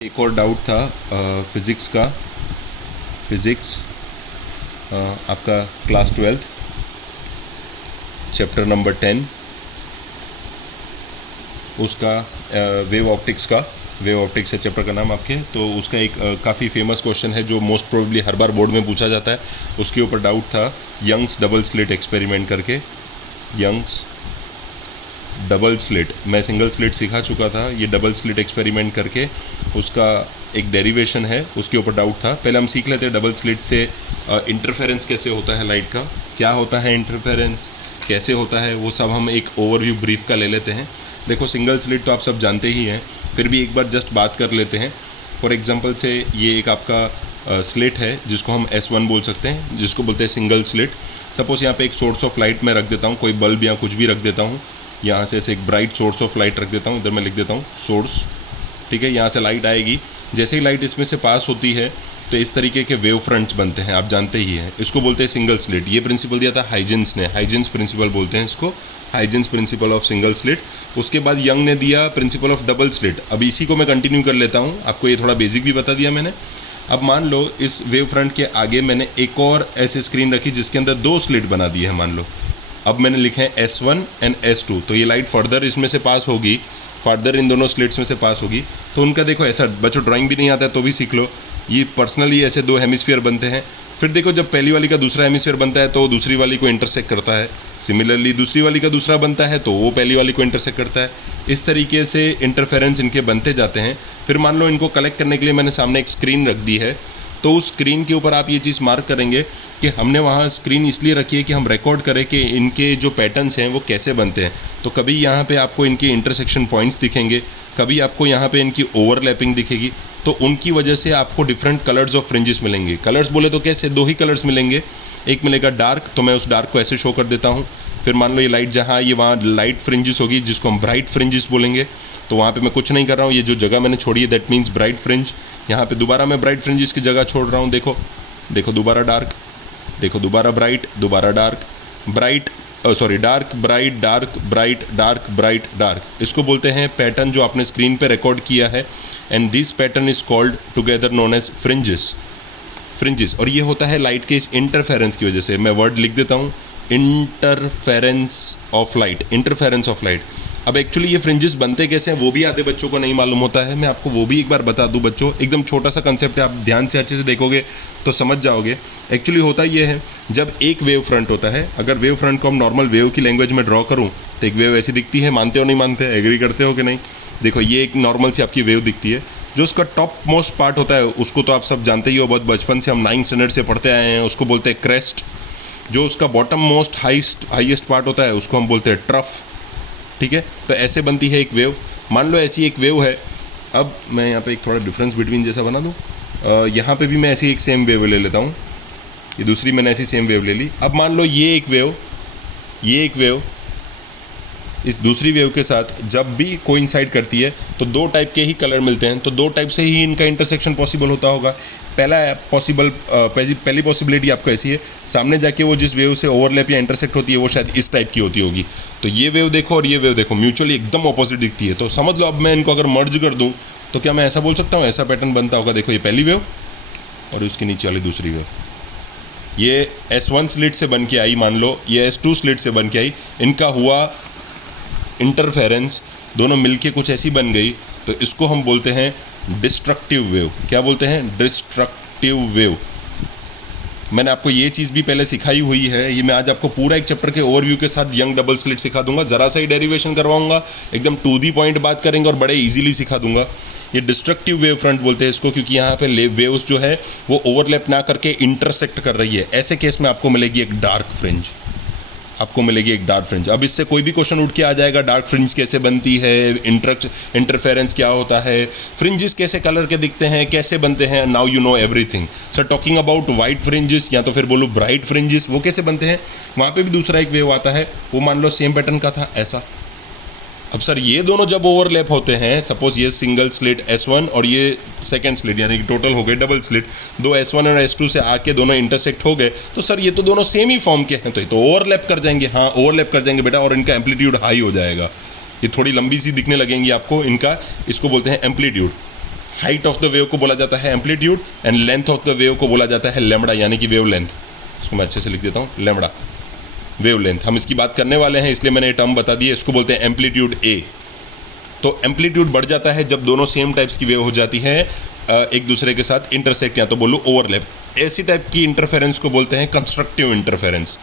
एक और डाउट था फिज़िक्स का। फिज़िक्स आपका क्लास 12 चैप्टर नंबर 10 उसका वेव ऑप्टिक्स का। वेव ऑप्टिक्स है चैप्टर का नाम आपके। तो उसका एक काफ़ी फेमस क्वेश्चन है जो मोस्ट प्रोबेबली हर बार बोर्ड में पूछा जाता है। उसके ऊपर डाउट था यंग्स डबल स्लिट एक्सपेरिमेंट करके। यंग्स डबल स्लिट, मैं सिंगल स्लिट सिखा चुका था, ये डबल स्लिट एक्सपेरिमेंट करके उसका एक डेरिवेशन है, उसके ऊपर डाउट था। पहले हम सीख लेते हैं डबल स्लिट से इंटरफेरेंस कैसे होता है लाइट का, क्या होता है इंटरफेरेंस, कैसे होता है, वो सब हम एक ओवरव्यू ब्रीफ का ले लेते हैं। देखो सिंगल स्लिट तो आप सब जानते ही हैं, फिर भी एक बार जस्ट बात कर लेते हैं। फॉर एग्जांपल से ये एक आपका स्लिट है जिसको हम S1 बोल सकते हैं, जिसको बोलते हैं सिंगल स्लिट। सपोज़ यहाँ पे एक सोर्स ऑफ लाइट मैं रख देता हूँ, कोई बल्ब या कुछ भी रख देता हूँ। यहाँ से ऐसे एक ब्राइट सोर्स ऑफ लाइट रख देता हूँ, इधर मैं लिख देता हूँ सोर्स, ठीक है। यहाँ से लाइट आएगी, जैसे ही लाइट इसमें से पास होती है तो इस तरीके के वेव फ्रंट्स बनते हैं, आप जानते ही हैं। इसको बोलते हैं सिंगल स्लिट। ये प्रिंसिपल दिया था हाइजेंस ने, हाइजेंस प्रिंसिपल बोलते हैं इसको, Huygens principle of single slit. उसके बाद यंग ने दिया प्रिंसिपल ऑफ डबल स्लिट। अब इसी को मैं कंटिन्यू कर लेता हूँ, आपको ये थोड़ा बेसिक भी बता दिया मैंने। अब मान लो इस वेव फ्रंट के आगे मैंने एक और ऐसे स्क्रीन रखी जिसके अंदर दो स्लिट बना दिए हैं, मान लो। अब मैंने लिखे हैं S1 एंड S2, तो ये लाइट फर्दर इसमें से पास होगी, फर्दर इन दोनों स्लिट्स में से पास होगी। तो उनका देखो ऐसा, बच्चों ड्राइंग भी नहीं आता है तो भी सीख लो, ये पर्सनली ऐसे दो हेमिस्फीयर बनते हैं। फिर देखो जब पहली वाली का दूसरा हेमिस्फीयर बनता है तो दूसरी वाली को इंटरसेक्ट करता है। सिमिलरली दूसरी वाली का दूसरा बनता है तो वो पहली वाली को इंटरसेक्ट करता है। इस तरीके से इंटरफेरेंस इनके बनते जाते हैं। फिर मान लो इनको कलेक्ट करने के लिए मैंने सामने एक स्क्रीन रख दी है, तो उस स्क्रीन के ऊपर आप ये चीज़ मार्क करेंगे कि हमने वहाँ स्क्रीन इसलिए रखी है कि हम रिकॉर्ड करें कि इनके जो पैटर्न्स हैं वो कैसे बनते हैं। तो कभी यहाँ पे आपको इनके इंटरसेक्शन पॉइंट्स दिखेंगे, कभी आपको यहाँ पे इनकी ओवरलैपिंग दिखेगी। तो उनकी वजह से आपको डिफरेंट कलर्स ऑफ फ्रिंजेस मिलेंगे। कलर्स बोले तो कैसे, दो ही कलर्स मिलेंगे। एक मिलेगा डार्क, तो मैं उस डार्क को ऐसे शो कर देता हूँ। फिर मान लो ये लाइट जहाँ, ये वहाँ लाइट फ्रिंजेस होगी जिसको हम ब्राइट फ्रिंजेस बोलेंगे। तो वहाँ पे मैं कुछ नहीं कर रहा हूँ, ये जो जगह मैंने छोड़ी है दैट मीन्स ब्राइट फ्रिंज। यहाँ पे दोबारा मैं ब्राइट फ्रिंजेस की जगह छोड़ रहा हूँ, देखो देखो दोबारा डार्क, देखो दोबारा ब्राइट, दोबारा dark, bright sorry dark bright dark bright dark bright dark. इसको बोलते हैं पैटर्न जो आपने स्क्रीन पे रिकॉर्ड किया है, and this pattern is called together known as fringes. Fringes, और ये होता है लाइट के इस इंटरफेरेंस की वजह से। मैं वर्ड लिख देता हूँ, interference of light, interference of light. अब एक्चुअली ये फ्रिंजेस बनते कैसे हैं वो भी आधे बच्चों को नहीं मालूम होता है, मैं आपको वो भी एक बार बता दूं बच्चों। एकदम छोटा सा कंसेप्ट है, आप ध्यान से अच्छे से देखोगे तो समझ जाओगे। एक्चुअली होता ये है, जब एक वेव फ्रंट होता है, अगर वेव फ्रंट को हम नॉर्मल वेव की लैंग्वेज में ड्रॉ करूँ तो एक वेव ऐसी दिखती है, मानते हो नहीं मानते, एग्री करते हो कि नहीं। देखो ये एक नॉर्मल सी आपकी वेव दिखती है। जो उसका टॉप मोस्ट पार्ट होता है उसको तो आप सब जानते ही हो, बहुत बचपन से हम 9th स्टैंडर्ड से पढ़ते आए हैं, उसको बोलते हैं क्रेस्ट। जो उसका बॉटम मोस्ट हाईएस्ट पार्ट होता है उसको हम बोलते हैं ट्रफ, ठीक है। तो ऐसे बनती है एक वेव। मान लो ऐसी एक वेव है। अब मैं यहाँ पे एक थोड़ा डिफरेंस बिटवीन जैसा बना दूँ, यहाँ पे भी मैं ऐसी एक सेम वेव ले लेता हूँ, ये दूसरी मैंने ऐसी सेम वेव ले ली। अब मान लो ये एक वेव इस दूसरी वेव के साथ जब भी कोइंसाइड करती है तो दो टाइप के ही कलर मिलते हैं, तो दो टाइप से ही इनका इंटरसेक्शन पॉसिबल होता होगा। पहली पॉसिबिलिटी आपको ऐसी है, सामने जाके वो जिस वेव से ओवरलैप या इंटरसेक्ट होती है वो शायद इस टाइप की होती होगी। तो ये वेव देखो और ये वेव देखो, म्यूचुअली एकदम ऑपोजिट दिखती है। तो समझ लो अब मैं इनको अगर मर्ज कर दूँ तो क्या मैं ऐसा बोल सकता हूँ, ऐसा पैटर्न बनता होगा। देखो ये पहली वेव और उसके नीचे वाली दूसरी वेव, ये S1 स्लिट से बन के आई, मान लो ये S2 स्लिट से बन के आई, इनका हुआ इंटरफेरेंस, दोनों मिलके कुछ ऐसी बन गई। तो इसको हम बोलते हैं डिस्ट्रक्टिव वेव। क्या बोलते हैं, डिस्ट्रक्टिव वेव। मैंने आपको ये चीज़ भी पहले सिखाई हुई है, ये मैं आज आपको पूरा एक चैप्टर के ओवरव्यू के साथ यंग डबल स्लिट सिखा दूंगा। ज़रा सा ही डेरिवेशन करवाऊंगा, एकदम टू दी पॉइंट बात करेंगे और बड़े इजीली सिखा दूंगा। ये डिस्ट्रक्टिव वेव फ्रंट बोलते हैं इसको, क्योंकि यहाँ पे वेव्स जो है वो ओवरलैप ना करके इंटरसेक्ट कर रही है। ऐसे केस में आपको मिलेगी एक डार्क फ्रिंज, आपको मिलेगी एक डार्क फ्रिंज। अब इससे कोई भी क्वेश्चन उठ के आ जाएगा, डार्क फ्रिंज कैसे बनती है, इंटरफेरेंस क्या होता है, फ्रिंजेस कैसे कलर के दिखते हैं, कैसे बनते हैं, now you know everything. Sir talking about white fringes या तो फिर बोलो ब्राइट फ्रिंजेस, वो कैसे बनते हैं, वहाँ पे भी दूसरा एक वेव आता है, वो मान लो सेम पैटर्न का था ऐसा। अब सर ये दोनों जब ओवरलैप होते हैं, सपोज ये सिंगल स्लिट S1 और ये सेकंड स्लिट, यानी कि टोटल हो गए डबल स्लिट, दो S1 और S2 से आके दोनों इंटरसेक्ट हो गए, तो सर ये तो दोनों सेम ही फॉर्म के हैं, तो ये तो ओवरलैप कर जाएंगे। हाँ ओवरलैप कर जाएंगे बेटा, और इनका एम्पलीट्यूड हाई हो जाएगा, ये थोड़ी लंबी सी दिखने लगेंगी आपको इनका, इसको बोलते हैं amplitude. Height of the wave को बोला जाता है amplitude and length of the wave को बोला जाता है लैम्बडा, यानी कि वेव लेंथ। इसको मैं अच्छे से लिख देता हूँ, लैम्बडा वेव लेंथ। हम इसकी बात करने वाले हैं इसलिए मैंने ये टर्म बता दी है। इसको बोलते हैं एम्पलीट्यूड ए। तो एम्पलीट्यूड बढ़ जाता है जब दोनों सेम टाइप्स की वेव हो जाती है एक दूसरे के साथ इंटरसेक्ट, या तो बोलो ओवरलैप। ऐसी टाइप की इंटरफेरेंस को बोलते हैं कंस्ट्रक्टिव इंटरफेरेंस।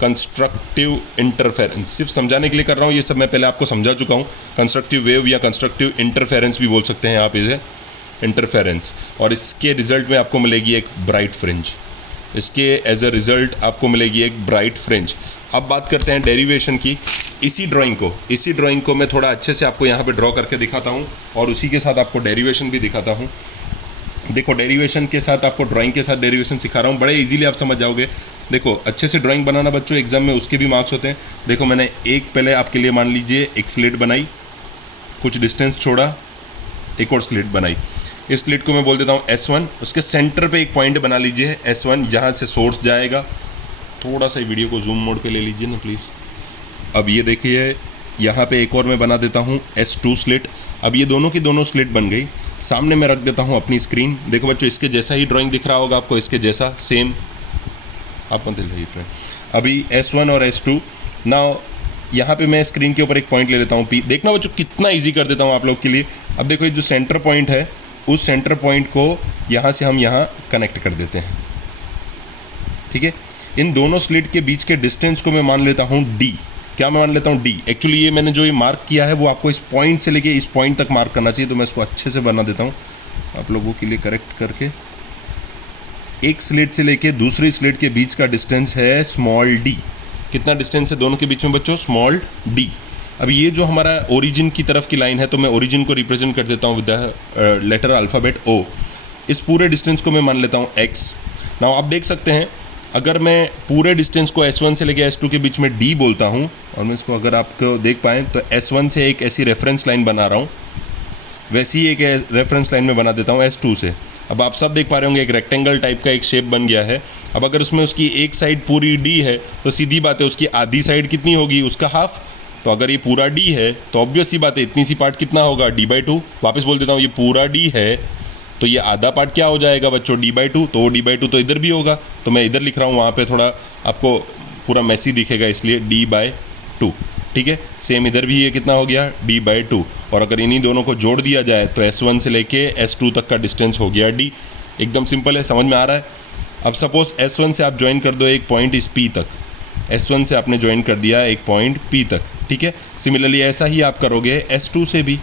कंस्ट्रक्टिव इंटरफेरेंस सिर्फ समझाने के लिए कर रहा हूँ, ये सब मैं पहले आपको समझा चुका हूँ। कंस्ट्रक्टिव वेव या कंस्ट्रक्टिव इंटरफेरेंस भी बोल सकते हैं आप इसे, इंटरफेरेंस। और इसके रिजल्ट में आपको मिलेगी एक ब्राइट फ्रिंज। इसके एज अ रिज़ल्ट आपको मिलेगी एक ब्राइट फ्रिंज। अब बात करते हैं डेरिवेशन की। इसी ड्राइंग को मैं थोड़ा अच्छे से आपको यहाँ पे ड्रॉ करके दिखाता हूँ और उसी के साथ आपको डेरिवेशन भी दिखाता हूँ। देखो, डेरिवेशन के साथ आपको ड्राइंग के साथ डेरिवेशन सिखा रहा हूँ, बड़े इजीली आप समझ जाओगे। देखो, अच्छे से ड्राइंग बनाना बच्चों, एग्जाम में उसके भी मार्क्स होते हैं। देखो, मैंने एक पहले आपके लिए मान लीजिए एक स्लिट बनाई, कुछ डिस्टेंस छोड़ा, एक और स्लिट बनाई। इस स्लिट को मैं बोल देता हूँ S1। उसके सेंटर पे एक पॉइंट बना लीजिए S1, जहाँ से सोर्स जाएगा। थोड़ा सा वीडियो को जूम मोड पे ले लीजिए ना प्लीज़। अब ये देखिए, यहाँ पे एक और मैं बना देता हूँ S2 स्लिट। अब ये दोनों की दोनों स्लिट बन गई। सामने मैं रख देता हूँ अपनी स्क्रीन। देखो बच्चों, इसके जैसा ही ड्राइंग दिख रहा होगा आपको, इसके जैसा सेम। आप मत दिल फ्रेंड। अभी S1 और S2। नाउ यहाँ पे मैं स्क्रीन के ऊपर एक पॉइंट ले लेता हूँ P। देखना बच्चों, कितना ईजी कर देता हूँ आप लोग के लिए। अब देखो, ये जो सेंटर पॉइंट है, उस सेंटर पॉइंट को यहाँ से हम यहाँ कनेक्ट कर देते हैं। ठीक है, इन दोनों स्लिट के बीच के डिस्टेंस को मैं मान लेता हूँ D। क्या मैं मान लेता हूँ D? एक्चुअली ये मैंने जो ये मार्क किया है वो आपको इस पॉइंट से लेके इस पॉइंट तक मार्क करना चाहिए, तो मैं इसको अच्छे से बना देता हूँ आप लोगों के लिए करेक्ट करके। एक स्लिट से लेके दूसरी स्लिट के बीच का डिस्टेंस है स्मॉल d। कितना डिस्टेंस है दोनों के बीच में बच्चों? Small d। अब ये जो हमारा ओरिजिन की तरफ की लाइन है, तो मैं ओरिजिन को रिप्रेजेंट कर देता हूँ with the letter alphabet O। इस पूरे डिस्टेंस को मैं मान लेता हूँ x। नाउ आप देख सकते हैं, अगर मैं पूरे डिस्टेंस को S1 से लेके S2 के बीच में D बोलता हूँ, और मैं इसको अगर आपको देख पाएँ तो S1 से एक ऐसी रेफरेंस लाइन बना रहा हूँ, वैसी एक रेफरेंस लाइन में बना देता हूँ S2 से। अब आप सब देख पा रहे होंगे, एक रेक्टेंगल टाइप का एक शेप बन गया है। अब अगर उसमें उसकी एक साइड पूरी D है तो सीधी बात है उसकी आधी साइड कितनी होगी? उसका हाफ। तो अगर ये पूरा D है तो ऑब्वियस सी बात है इतनी सी पार्ट कितना होगा? D/2। वापस बोल देता हूँ, ये पूरा D है तो ये आधा पार्ट क्या हो जाएगा बच्चों? D/2। तो वो D/2 तो इधर भी होगा, तो मैं इधर लिख रहा हूँ, वहाँ पे थोड़ा आपको पूरा मैसी दिखेगा इसलिए D/2। ठीक है, सेम इधर भी ये कितना हो गया? D/2। और अगर इन्हीं दोनों को जोड़ दिया जाए तो S1 से लेके S2 तक का डिस्टेंस हो गया D। एकदम सिंपल है, समझ में आ रहा है? अब सपोज S1 से आप ज्वाइन कर दो एक पॉइंट इस P तक। S1 से आपने ज्वाइन कर दिया एक पॉइंट P तक। ठीक है, सिमिलरली ऐसा ही आप करोगे S2 से भी,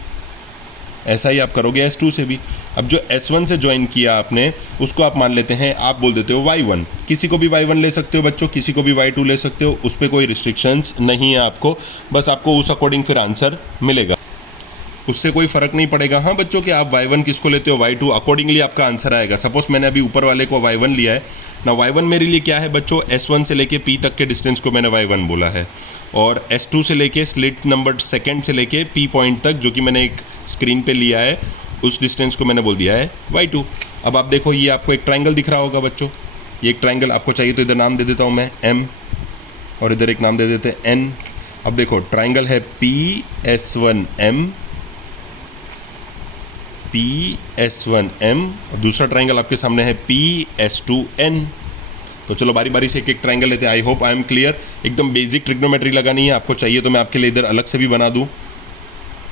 ऐसा ही आप करोगे S2 से भी। अब जो S1 से ज्वाइन किया आपने, उसको आप मान लेते हैं, आप बोल देते हो Y1। किसी को भी Y1 ले सकते हो बच्चों, किसी को भी Y2 ले सकते हो, उस पर कोई रिस्ट्रिक्शंस नहीं है आपको। बस आपको उस अकॉर्डिंग फिर आंसर मिलेगा, उससे कोई फ़र्क नहीं पड़ेगा। हाँ बच्चों, कि आप Y1 किसको लेते हो, Y2, अकॉर्डिंगली आपका आंसर आएगा। सपोज मैंने अभी ऊपर वाले को Y1 लिया है ना। Y1 मेरे लिए क्या है बच्चों? S1 से लेके P तक के डिस्टेंस को मैंने Y1 बोला है, और S2 से लेके स्लिट नंबर सेकंड से लेके P पॉइंट तक जो कि मैंने एक स्क्रीन पे लिया है, उस डिस्टेंस को मैंने बोल दिया है Y2। अब आप देखो, ये आपको एक ट्राइंगल दिख रहा होगा बच्चों। ये एक ट्राइंगल आपको चाहिए तो इधर नाम दे देता हूँ मैं M, और इधर एक नाम दे देते हैं N। अब देखो, ट्राइंगल है PS1M, PS1M, और दूसरा ट्राइंगल आपके सामने है PS2N। तो चलो बारी बारी से एक एक ट्राइंगल लेते हैं। आई होप आई एम क्लियर। एकदम बेसिक ट्रिग्नोमेट्री लगानी है, आपको चाहिए तो मैं आपके लिए इधर अलग से भी बना दूँ।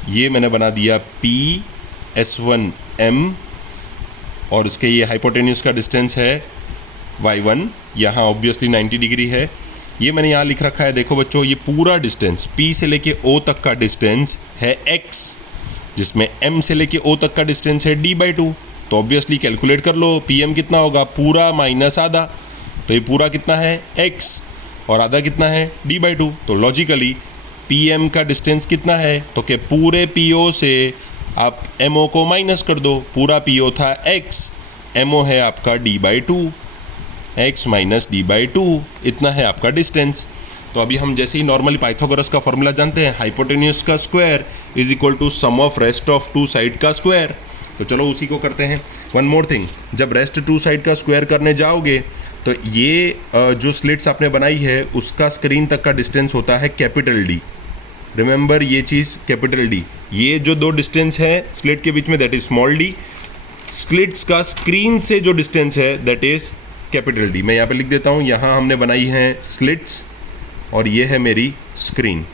ये मैंने बना दिया PS1M, और इसके ये हाइपोटेन्यूज का डिस्टेंस है Y1, यहाँ ऑब्वियसली 90 डिग्री है। ये मैंने यहाँ लिख रखा है, देखो बच्चों, ये पूरा डिस्टेंस P से लेके O तक का डिस्टेंस है X, जिसमें M से लेके O तक का डिस्टेंस है D/2। तो ऑब्वियसली कैलकुलेट कर लो, PM कितना होगा? पूरा माइनस आधा। तो ये पूरा कितना है? X, और आधा कितना है? D/2। तो लॉजिकली PM का डिस्टेंस कितना है? तो कि पूरे PO से आप MO को माइनस कर दो। पूरा PO था X, MO है आपका D/2, X माइनस D/2, इतना है आपका डिस्टेंस। तो अभी हम जैसे ही नॉर्मली पाइथागोरस का फॉर्मूला जानते हैं, हाइपोटेन्यूज का square is equal to sum of rest of two side का स्क्वायर। तो चलो उसी को करते हैं। वन मोर थिंग, जब रेस्ट टू साइड का स्क्वायर करने जाओगे तो ये जो स्लिट्स आपने बनाई है उसका स्क्रीन तक का डिस्टेंस होता है कैपिटल D। रिमेंबर ये चीज़, कैपिटल D। ये जो दो डिस्टेंस है स्लिट के बीच में, that is small d। Slits का स्क्रीन से जो डिस्टेंस है दैट इज कैपिटल डी। मैं यहाँ पे लिख देता हूँ, यहाँ हमने बनाई है स्लिट्स और ये है मेरी स्क्रीन।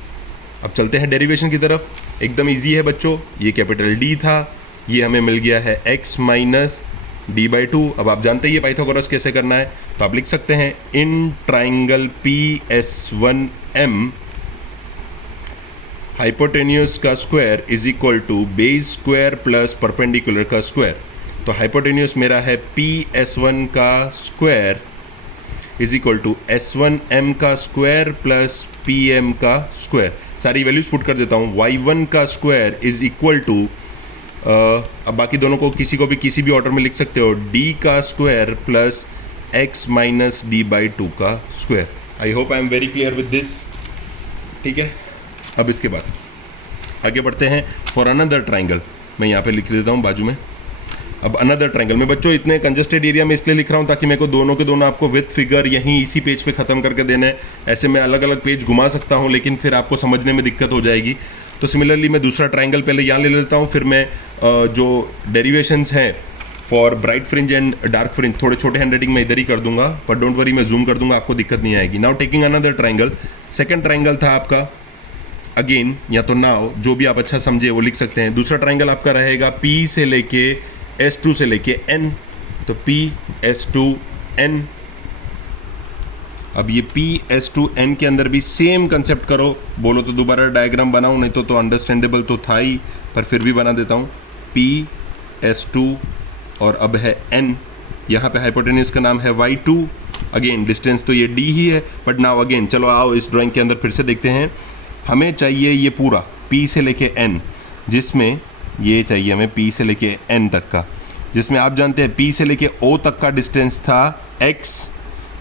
अब चलते हैं डेरिवेशन की तरफ। एकदम इजी है बच्चों, ये कैपिटल डी था, ये हमें मिल गया है x minus D by two. अब आप जानते हैं ये पाइथागोरस कैसे करना है, तो आप लिख सकते हैं इन ट्राइंगल PS1M हाइपोटेन्यूस का square is equal to base square plus perpendicular का स्क्वायर। तो हाइपोटेन्यूस मेरा है PS1 का square is equal to S1M का स्क्वायर प्लस PM का स्क्वायर। सारी वैल्यूज पुट कर देता हूँ। y1 का स्क्वायर इज इक्वल टू, अब बाकी दोनों को किसी को भी किसी भी ऑर्डर में लिख सकते हो, d का square plus x minus D by two का square. I hope I am very clear with this. ठीक है, अब इसके बाद आगे बढ़ते हैं फॉर अनदर ट्राइंगल। मैं यहाँ पे लिख देता हूँ बाजू में। अब अनदर ट्राइंगल में बच्चों इतने कंजस्टेड एरिया में इसलिए लिख रहा हूँ ताकि मेरे को दोनों के दोनों आपको विथ फिगर यहीं इसी पेज पे ख़त्म करके देने हैं। ऐसे मैं अलग अलग पेज घुमा सकता हूँ लेकिन फिर आपको समझने में दिक्कत हो जाएगी। तो सिमिलरली मैं दूसरा ट्राइंगल पहले यहाँ ले लेता हूँ, फिर मैं जो डेरिवेशंस हैं for bright fringe and dark fringe थोड़े छोटे हैंड राइटिंग में इधर ही कर दूंगा, पर डोंट वरी मैं जूम कर दूंगा, आपको दिक्कत नहीं आएगी। Now taking another triangle, second triangle था आपका अगेन, या तो नाउ जो भी आप अच्छा समझे वो लिख सकते हैं। दूसरा ट्राइंगल आपका रहेगा P से लेके S2 से लेके N, तो P S2 N। अब ये P S2 N के अंदर भी सेम कंसेप्ट करो। बोलो तो दोबारा डायग्राम बनाऊँ, नहीं तो अंडरस्टैंडेबल तो था ही, पर फिर भी बना देता हूँ। P S2 और अब है N, यहाँ पे हाइपोटेन्यूस का नाम है y2। अगेन डिस्टेंस तो ये d ही है, बट नाउ अगेन चलो आओ इस ड्राइंग के अंदर फिर से देखते हैं। हमें चाहिए ये पूरा P से लेके N, जिसमें ये चाहिए हमें P से लेके N तक का, जिसमें आप जानते हैं P से लेके O तक का डिस्टेंस था x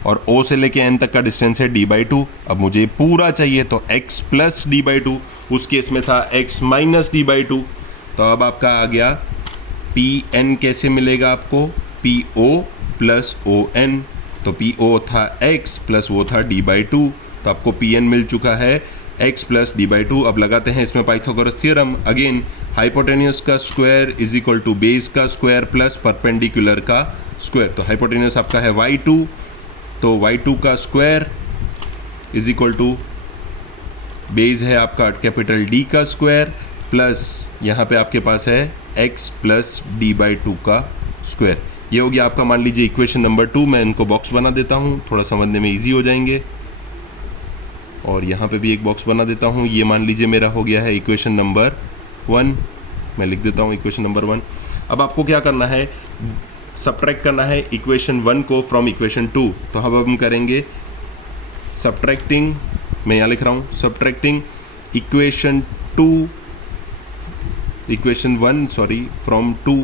और O से लेके N तक का डिस्टेंस है d बाई टू। अब मुझे पूरा चाहिए तो x plus D by to, उस केस में था x minus D by to. तो अब आपका आ गया Pn कैसे मिलेगा आपको, PO प्लस ON। तो PO था x प्लस वो था d बाई टू, तो आपको Pn मिल चुका है x plus D by two. अब लगाते हैं इसमें पाइथागोरस थ्योरम। अगेन हाइपोटेन्यूस का square is equal to base का स्क्वायर प्लस परपेंडिकुलर का स्क्वायर। तो हाइपोटेन्यूस आपका है y2, तो y2 का square is equal to base है आपका कैपिटल D का स्क्वायर प्लस यहाँ पे आपके पास है x plus D by two का स्क्वायर। ये हो गया आपका, मान लीजिए इक्वेशन नंबर 2। मैं इनको बॉक्स बना देता हूँ, थोड़ा समझने में ईजी हो जाएंगे। और यहाँ पे भी एक बॉक्स बना देता हूँ। ये मान लीजिए मेरा हो गया है इक्वेशन नंबर 1। मैं लिख देता हूँ इक्वेशन नंबर 1। अब आपको क्या करना है, सब्ट्रैक्ट करना है इक्वेशन 1 को फ्रॉम इक्वेशन 2। तो हम करेंगे सब्ट्रैक्टिंग, मैं यहाँ लिख रहा हूँ subtracting equation 1 sorry from 2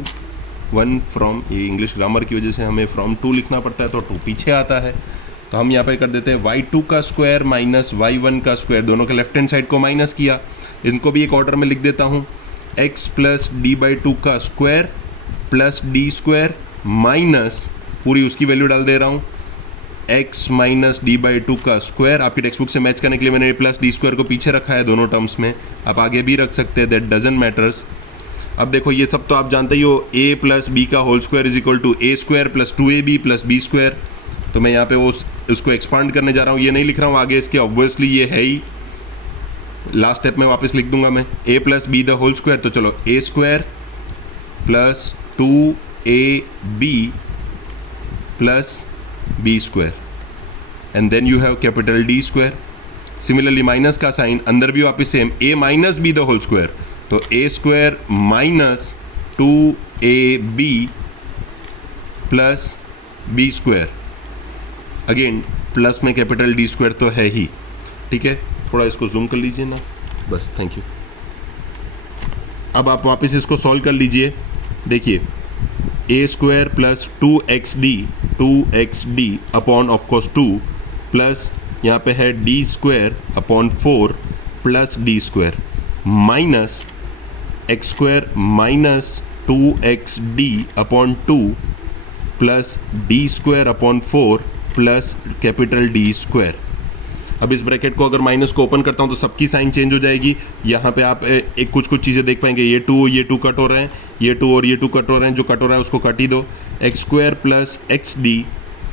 1 from, ये इंग्लिश ग्रामर की वजह से हमें फ्रॉम 2 लिखना पड़ता है तो 2 पीछे आता है। तो हम यहाँ पे कर देते हैं y2 का स्क्वायर माइनस y1 का स्क्वायर, दोनों के लेफ्ट हैंड साइड को माइनस किया। इनको भी एक ऑर्डर में लिख देता हूँ, x plus D by two का square plus D square minus पूरी उसकी वैल्यू डाल दे रहा हूँ x minus D by two का स्क्वायर। आपकी टेक्स्ट बुक से मैच करने के लिए मैंने प्लस डी स्क्वायर को पीछे रखा है दोनों टर्म्स में, आप आगे भी रख सकते हैं, दैट डजंट मैटर्स। अब देखो ये सब तो आप जानते ही हो, a प्लस बी का whole square is equal to a square plus 2ab plus b square. तो मैं यहाँ पे उसको एक्सपांड करने जा रहा हूँ, ये नहीं लिख रहा हूँ आगे इसके, ऑब्वियसली ये है ही, लास्ट स्टेप में वापस लिख दूंगा मैं a plus B the whole square. तो चलो a square plus 2ab plus b square and then you have capital D square. Similarly minus का साइन अंदर भी वापस same, a minus B the whole square, तो a square minus 2ab plus b square. Again plus में capital D square तो है ही, ठीक है। थोड़ा इसको जूम कर लीजिए ना, बस, थैंक यू। अब आप वापस इसको सॉल्व कर लीजिए। देखिए a square plus 2xd upon of course 2 plus यहाँ पे है d square upon 4 plus d square minus x square minus 2xd upon 2 plus d square upon 4 plus capital D square. अब इस ब्रैकेट को अगर माइनस को ओपन करता हूँ तो सबकी साइन चेंज हो जाएगी। यहाँ पे आप एक कुछ चीज़ें देख पाएंगे, ये टू कट हो रहे हैं, ये टू और ये टू कट हो रहे हैं, जो कट हो रहा है उसको कट ही दो। X square plus X D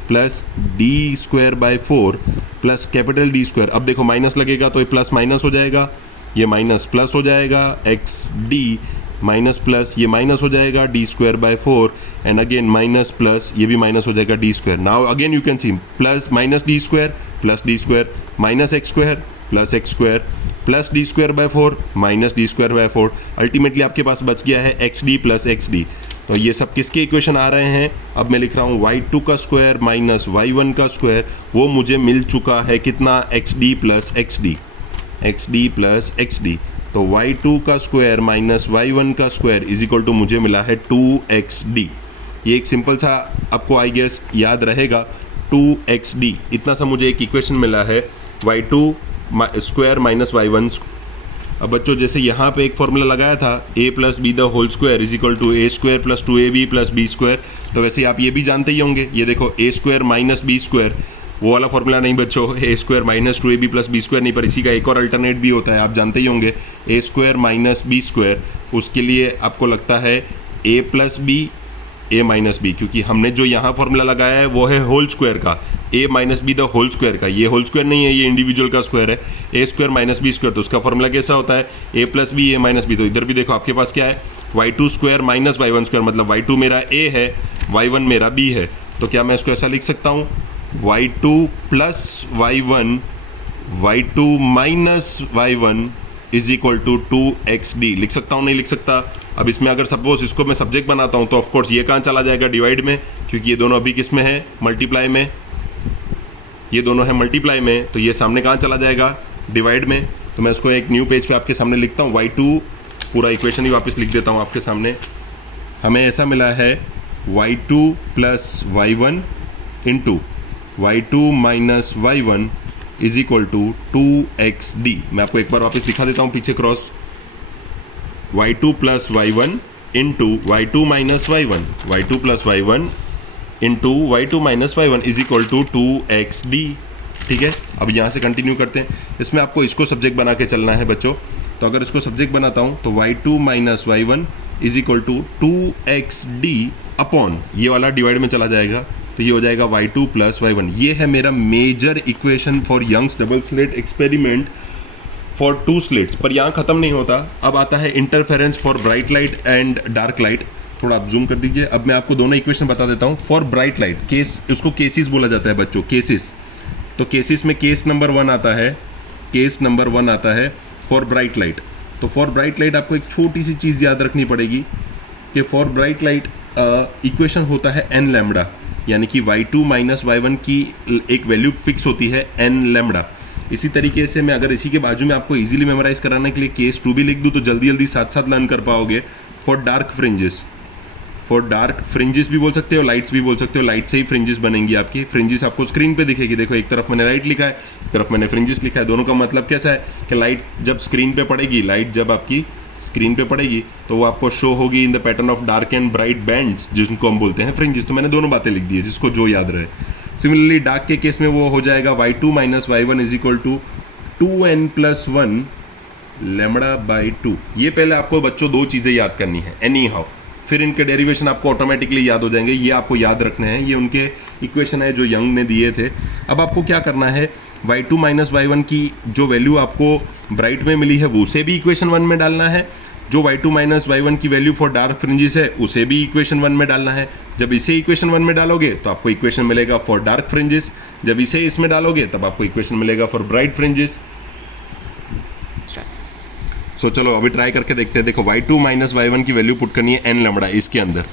plus D square by 4 plus capital D square. अब देखो माइनस लगेगा तो ये प्लस माइनस हो जाएगा, ये माइनस प्लस हो जाएगा, एक्स डी माइनस प्लस ये माइनस हो जाएगा D square by 4 and again minus plus ये भी माइनस हो जाएगा D square. Now again you can see plus minus D square minus X square plus D square by 4 minus D square by 4। Ultimately आपके पास बच गया है X D plus X D. तो ये सब किसके इक्वेशन आ रहे हैं? अब मैं लिख रहा हूँ y2 का स्क्वायर माइनस y1 का स्क्वायर, वो मुझे मिल चुका है कितना? xd plus xd। तो y2 का स्क्वायर माइनस y1 का स्क्वायर इज इक्वल टू मुझे मिला है 2xd। ये एक सिंपल सा आपको आई गेस याद रहेगा, 2xd। इतना सा मुझे एक इक्वेशन मिला है y2 स्क्वायर माइनस y1। अब बच्चों जैसे यहाँ पे एक फॉर्मूला लगाया था a plus B the whole square is equal to A square plus 2ab plus B square, तो वैसे ही आप ये भी जानते ही होंगे। ये देखो a square minus B square, वो वाला फॉर्मूला नहीं बच्चों, A square minus 2ab plus B square नहीं, पर इसी का एक और अल्टरनेट भी होता है, आप जानते ही होंगे, A square minus B square. उसके लिए आपको लगता है a plus B A minus B, क्योंकि हमने जो यहाँ फॉर्मूला लगाया है वो है होल स्क्वायर का, A minus B the whole square का। ये होल स्क्वायर नहीं है, ये इंडिविजुअल का स्क्वायर है, ए स्क्वायर माइनस बी स्क्वायर। तो उसका फॉर्मूला कैसा होता है? ए plus B A minus B. तो इधर भी देखो आपके पास क्या है, y2 square minus y1 square, मतलब y2 मेरा a है, y1 मेरा b है। तो क्या मैं इसको ऐसा लिख सकता हूँ, y2 plus y1 y2 minus y1 is equal to 2xd। लिख सकता हूँ? नहीं लिख सकता। अब इसमें अगर सपोज इसको मैं सब्जेक्ट बनाता हूँ तो ऑफकोर्स ये कहाँ चला जाएगा? डिवाइड में, क्योंकि ये दोनों अभी किस में है? मल्टीप्लाई में। ये दोनों है मल्टीप्लाई में, तो ये सामने कहाँ चला जाएगा? डिवाइड में। तो मैं इसको एक न्यू पेज पे आपके सामने लिखता हूँ, y2 पूरा इक्वेशन ही वापस लिख देता हूँ आपके सामने। हमें ऐसा मिला है y2 plus y1 into y2 minus y1 is equal to 2xd। मैं आपको एक बार वापस दिखा देता हूँ पीछे cross, y2 plus y1 into y2 minus y1, y2 plus y1 into y2 minus y1 is equal to 2xd। ठीक है, अब यहाँ से कंटिन्यू करते हैं। इसमें आपको इसको सब्जेक्ट बना के चलना है बच्चों। तो अगर इसको सब्जेक्ट बनाता हूँ तो y2 minus y1 is equal to 2xd upon ये वाला डिवाइड में चला जाएगा, तो ये हो जाएगा y2 प्लस y1। ये है मेरा major equation for Young's double slit experiment for 2 slits. पर यहाँ ख़त्म नहीं होता, अब आता है interference for bright light and dark light. थोड़ा आप जूम कर दीजिए। अब मैं आपको दोनों इक्वेशन बता देता हूँ। फॉर ब्राइट लाइट केस, उसको केसेस बोला जाता है बच्चों, केसेस। तो केसेस में केस नंबर 1 आता है, केस नंबर 1 आता है फॉर ब्राइट लाइट। तो फॉर ब्राइट लाइट आपको एक छोटी सी चीज़ याद रखनी पड़ेगी कि फॉर ब्राइट लाइट इक्वेशन होता है एन लैम्बडा, यानी कि y2 माइनस y1 की एक वैल्यू फिक्स होती है एन लैम्बडा। इसी तरीके से मैं अगर इसी के बाजू में आपको इजीली मेमोराइज कराने के लिए केस 2 भी लिख दूँ तो जल्दी जल्दी साथ साथ लर्न कर पाओगे। फॉर डार्क फ्रिंजेस भी बोल सकते हो, लाइट्स भी बोल सकते हो। लाइट से ही फ्रिंजेस बनेंगी आपकी। फ्रिंजेस आपको स्क्रीन पे दिखेगी, देखो एक तरफ मैंने लाइट लिखा है, एक तरफ मैंने फ्रिंजेस लिखा है। दोनों का मतलब कैसा है कि लाइट जब स्क्रीन पे पड़ेगी, लाइट जब आपकी स्क्रीन पे पड़ेगी तो वो आपको शो होगी in the pattern of dark and bright bands, जिनको हम बोलते हैं फ्रिंजेस। तो मैंने दोनों बातें लिख दी है, जिसको जो याद रहे। सिमिलरली डार्क के केस में वो हो जाएगा y2 minus y1 is equal to 2n plus 1 lambda by 2। ये पहले आपको बच्चों 2 चीज़ें याद करनी है एनी हाउ, फिर इनके डेरिवेशन आपको ऑटोमेटिकली याद हो जाएंगे। ये आपको याद रखने हैं, ये उनके इक्वेशन है जो यंग ने दिए थे। अब आपको क्या करना है, y2 माइनस y1 की जो वैल्यू आपको ब्राइट में मिली है वो उसे भी इक्वेशन 1 में डालना है। जो y2 माइनस y1 की वैल्यू फॉर डार्क फ्रिंजेस है उसे भी इक्वेशन 1 में डालना है। जब इसे इक्वेशन 1 में डालोगे तो आपको इक्वेशन मिलेगा फॉर डार्क फ्रिंजेस, जब इसे इसमें डालोगे तब आपको इक्वेशन मिलेगा फॉर ब्राइट फ्रिंजेस। सो चलो अभी ट्राई करके देखते हैं। देखो y2 माइनस y1 की वैल्यू पुट करनी है n लैम्बडा इसके अंदर,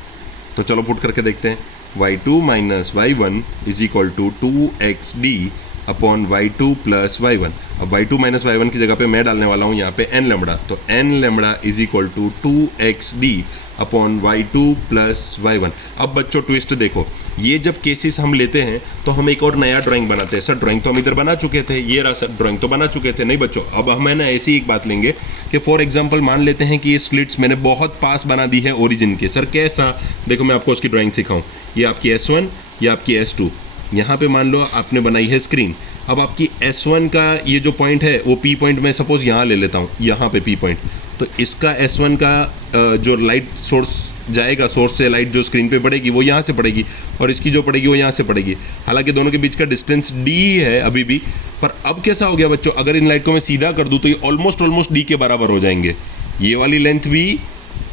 तो चलो पुट करके देखते हैं। y2 minus y1 is equal to 2xd upon y2 plus y1। अब y2 माइनस y1 की जगह पे मैं डालने वाला हूँ यहाँ पे n लैम्बडा, तो n lambda is equal to 2xd upon y2 plus y1। अब बच्चों ट्विस्ट देखो, ये जब केसेस हम लेते हैं तो हम एक और नया ड्राइंग बनाते हैं। सर ड्राइंग तो हम इधर बना चुके थे, ये रहा सर ड्राइंग तो बना चुके थे। नहीं बच्चों, अब हम है ना ऐसी एक बात लेंगे कि फॉर एग्जांपल मान लेते हैं कि ये स्लिट्स मैंने बहुत पास बना दी है ओरिजिन के। सर कैसा? देखो मैं आपको उसकी ड्राइंग सिखाऊं। ये आपकी S1, ये आपकी S2, यहाँ पे मान लो आपने बनाई है स्क्रीन। अब आपकी S1 का ये जो पॉइंट है वो P पॉइंट मैं सपोज़ यहाँ ले लेता हूँ, यहाँ पे P पॉइंट। तो इसका S1 का जो लाइट सोर्स जाएगा, सोर्स से लाइट जो स्क्रीन पे पड़ेगी वो यहाँ से पड़ेगी, और इसकी जो पड़ेगी वो यहाँ से पड़ेगी। हालांकि दोनों के बीच का डिस्टेंस D है अभी भी, पर अब कैसा हो गया बच्चों, अगर इन लाइट को मैं सीधा कर दूँ तो ये ऑलमोस्ट D के बराबर हो जाएंगे। ये वाली लेंथ भी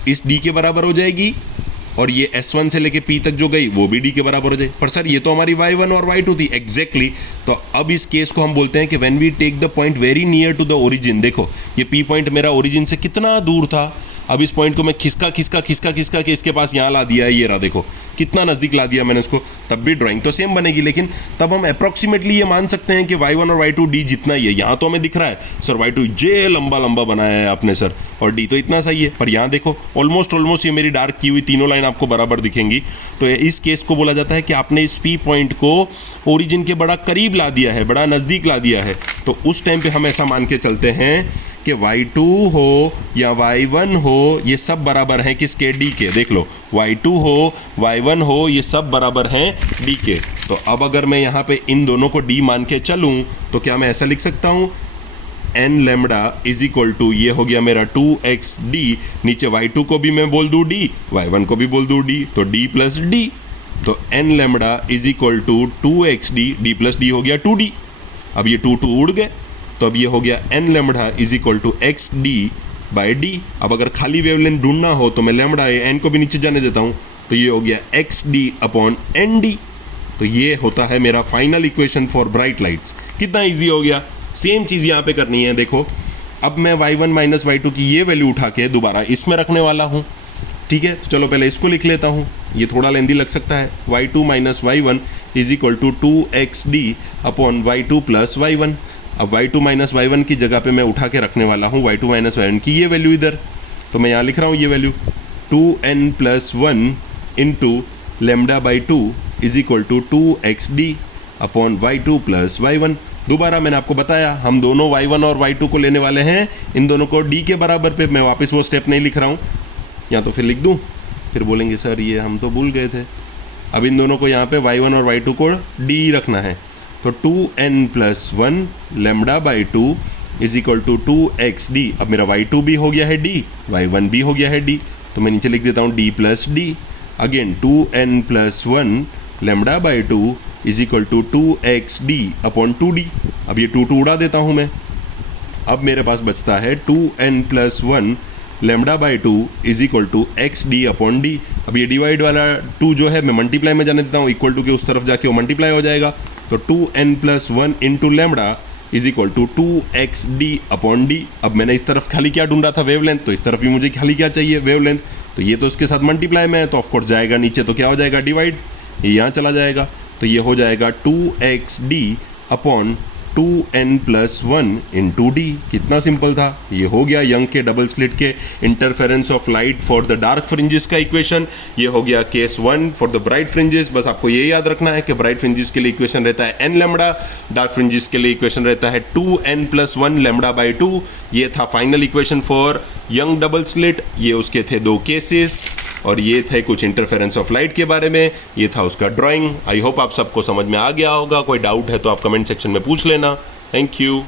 इस D के बराबर हो जाएगी, और ये S1 से लेके P तक जो गई वो भी D के बराबर हो जाए। पर सर ये तो हमारी Y1 और Y2 थी। एग्जैक्टली। तो अब इस केस को हम बोलते हैं कि when we take the point very near to the origin. देखो ये P पॉइंट मेरा ओरिजिन से कितना दूर था, अब इस पॉइंट को मैं खिसका के इसके पास यहाँ ला दिया है। ये रहा, देखो कितना नज़दीक ला दिया मैंने उसको। तब भी ड्राइंग तो सेम बनेगी, लेकिन तब हम अप्रॉक्सीमेटली ये मान सकते हैं कि Y1 और Y2 D जितना ही है। यहाँ तो हमें दिख रहा है सर Y2 जे लंबा बनाया है आपने सर, और D तो इतना सही है। पर यहाँ देखो ऑलमोस्ट ये मेरी डार्क की हुई तीनों लाइन आपको बराबर दिखेंगी। तो इस केस को बोला जाता है कि आपने इस P पॉइंट को ओरिजिन के बड़ा करीब ला दिया है, बड़ा नज़दीक ला दिया है। तो उस टाइम पे हम ऐसा मान के चलते हैं कि Y2 हो या Y1 हो, ये सब बराबर हैं किसके? D के। देख लो Y2 हो Y1 हो, ये सब बराबर हैं D के। तो अब अगर मैं यहाँ पे इन दोनों को D मान के चलूँ तो क्या मैं ऐसा लिख सकता हूँ, n lambda is equal to, ये हो गया मेरा 2xd, नीचे Y2 को भी मैं बोल दूँ D, Y1 को भी बोल दूँ D, तो D प्लस D। तो n lambda is equal to 2xd, D plus D हो गया 2D। अब ये 2 उड़ गए, तो अब ये हो गया n lambda is equal to xd by d। अब अगर खाली वेवलेंथ ढूंढना हो तो मैं लैम्बडा n को भी नीचे जाने देता हूँ, तो ये हो गया xd अपॉन nd। तो ये होता है मेरा final equation for bright lights. कितना इजी हो गया। सेम चीज़ यहाँ पे करनी है। देखो अब मैं y1 माइनस y2 की ये वैल्यू उठा के दोबारा इसमें रखने वाला हूँ। ठीक है, तो चलो पहले इसको लिख लेता हूँ, ये थोड़ा लेंदी लग सकता है। y2 minus y1 is equal to 2xd upon y2 plus y1। अब y2 माइनस y1 की जगह पे मैं उठा के रखने वाला हूँ y2 माइनस y1 की ये वैल्यू इधर। तो मैं यहाँ लिख रहा हूँ ये value 2n plus 1 into lambda by 2 is equal to 2xd upon y2 plus y1। दोबारा मैंने आपको बताया हम दोनों y1 और y2 को लेने वाले हैं इन दोनों को d के बराबर पे। मैं वापस वो स्टेप नहीं लिख रहा हूँ, या तो फिर लिख दूँ, फिर बोलेंगे सर ये हम तो भूल गए थे। अब इन दोनों को यहाँ पे y1 और y2 को d रखना है, तो 2n plus 1 lambda by 2 is equal to 2xd। अब मेरा y2 भी हो गया है d, y1 भी हो गया है d, तो मैं नीचे लिख देता हूँ d plus d। Again 2n plus 1 lambda by 2 is equal to 2xd upon 2d। अब ये 2 उड़ा देता हूँ मैं। अब मेरे पास बचता है 2n plus 1 lambda by 2 is equal to xd upon d। अब ये डिवाइड वाला 2 जो है मैं मल्टीप्लाई में जाने देता हूँ, इक्वल टू के उस तरफ जाके वो मल्टीप्लाई हो जाएगा। तो 2n plus 1 into lambda is equal to 2xd upon d। अब मैंने इस तरफ खाली क्या ढूंढा था, वेवलेंथ, तो इस तरफ भी मुझे खाली क्या चाहिए, वेवलेंथ। तो ये तो इसके साथ मल्टीप्लाई में है, तो ऑफकोर्स जाएगा नीचे, तो क्या हो जाएगा, डिवाइड, ये यहाँ चला जाएगा। तो ये हो जाएगा 2xd upon 2n plus 1 into d। कितना सिंपल था। ये हो गया यंग के डबल स्लिट के interference of light for the dark fringes का इक्वेशन। ये हो गया case 1 for the bright fringes. बस आपको ये याद रखना है कि ब्राइट फ्रिंजेस के लिए इक्वेशन रहता है n लैम्बडा, डार्क फ्रिंजेस के लिए इक्वेशन रहता है 2n प्लस 1 लैम्बडा बाई 2। ये था final equation for young double slit. ये उसके थे 2 केसेस, और ये थे कुछ इंटरफेरेंस ऑफ लाइट के बारे में, ये था उसका ड्राइंग। आई होप आप सबको समझ में आ गया होगा। कोई डाउट है तो आप कमेंट सेक्शन में पूछ लेना। Thank you.